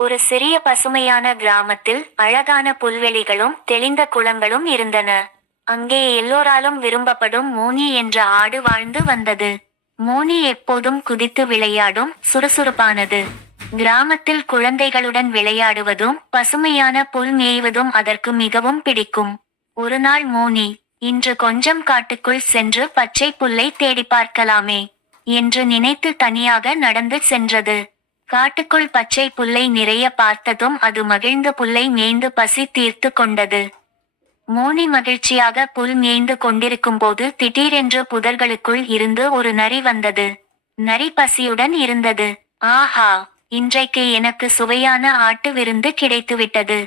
ஒரு சிறிய பசுமையான கிராமத்தில் அழகான புல்வெளிகளும் தெளிந்த குளங்களும் இருந்தன. அங்கே எல்லோராலும் விரும்பப்படும் மோனி என்ற ஆடு வாழ்ந்து வந்தது. மோனி எப்போதும் குதித்து விளையாடும், சுறுசுறுப்பானது. கிராமத்தில் குழந்தைகளுடன் விளையாடுவதும் பசுமையான புல் மேய்வதும் அதற்கு மிகவும் பிடிக்கும். ஒரு நாள் மோனி, இன்று கொஞ்சம் காட்டுக்குள் சென்று பச்சை புல்லை தேடி பார்க்கலாமே என்று நினைத்து தனியாக நடந்து சென்றது. காட்டுக்குள் பச்சை புல்லை நிறைய பார்த்ததும் அது மகிழ்ந்து புல்லை மேய்ந்து பசி தீர்த்து கொண்டது. மோனி மகிழ்ச்சியாக புல் மேய்ந்து கொண்டிருக்கும்போது திடீரென்று புதர்களுக்குள் இருந்து ஒரு நரி வந்தது. நரி பசியுடன் இருந்தது. ஆஹா, இன்றைக்கு எனக்கு சுவையான ஆட்டு விருந்து கிடைத்துவிட்டது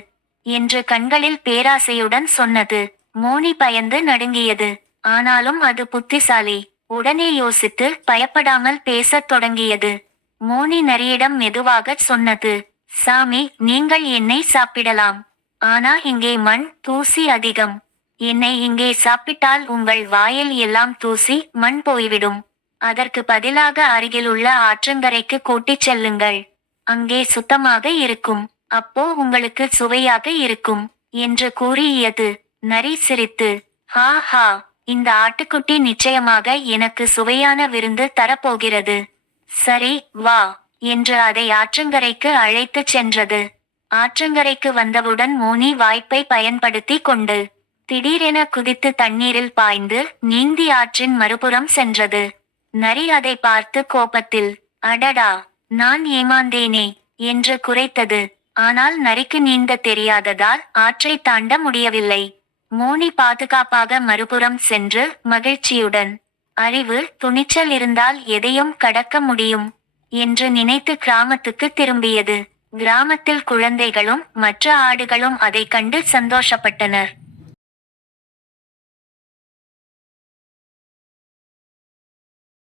என்று கண்களில் பேராசையுடன் சொன்னது. மோனி பயந்து நடுங்கியது. ஆனாலும் அது புத்திசாலி. உடனே யோசித்து பயப்படாமல் பேசத் தொடங்கியது. மோனி நரியிடம் மெதுவாகச் சொன்னது, சாமி, நீங்கள் என்னை சாப்பிடலாம். ஆனா இங்கே மண் தூசி அதிகம். என்னை இங்கே சாப்பிட்டால் உங்கள் வாயில் எல்லாம் தூசி மண் போய்விடும். அதற்கு பதிலாக அருகிலுள்ள ஆற்றங்கரைக்கு கூட்டிச் செல்லுங்கள். அங்கே சுத்தமாக இருக்கும். அப்போ உங்களுக்கு சுவையாக இருக்கும் என்று கூறியது. நரி சிரித்து, ஹா ஹா, இந்த ஆட்டுக்குட்டி நிச்சயமாக எனக்கு சுவையான விருந்து தரப்போகிறது. சரி, வா என்று அதை ஆற்றங்கரைக்கு அழைத்துச் சென்றது. ஆற்றங்கரைக்கு வந்தவுடன் மோனி வாய்ப்பை பயன்படுத்தி கொண்டு திடீரென குதித்து தண்ணீரில் பாய்ந்து நீந்தி ஆற்றின் மறுபுறம் சென்றது. நரி அதை பார்த்து கோபத்தில், அடடா, நான் ஏமாந்தேனே என்று குரைத்தது. ஆனால் நரிக்கு நீந்த தெரியாததால் ஆற்றை தாண்ட முடியவில்லை. மோனி பாதுகாப்பாக மறுபுறம் சென்று மகிழ்ச்சியுடன், அறிவு துணிச்சல் இருந்தால் எதையும் கடக்க முடியும் என்று நினைத்து கிராமத்துக்கு திரும்பியது. கிராமத்தில் குழந்தைகளும் மற்ற ஆடுகளும் அதை கண்டு சந்தோஷப்பட்டனர்.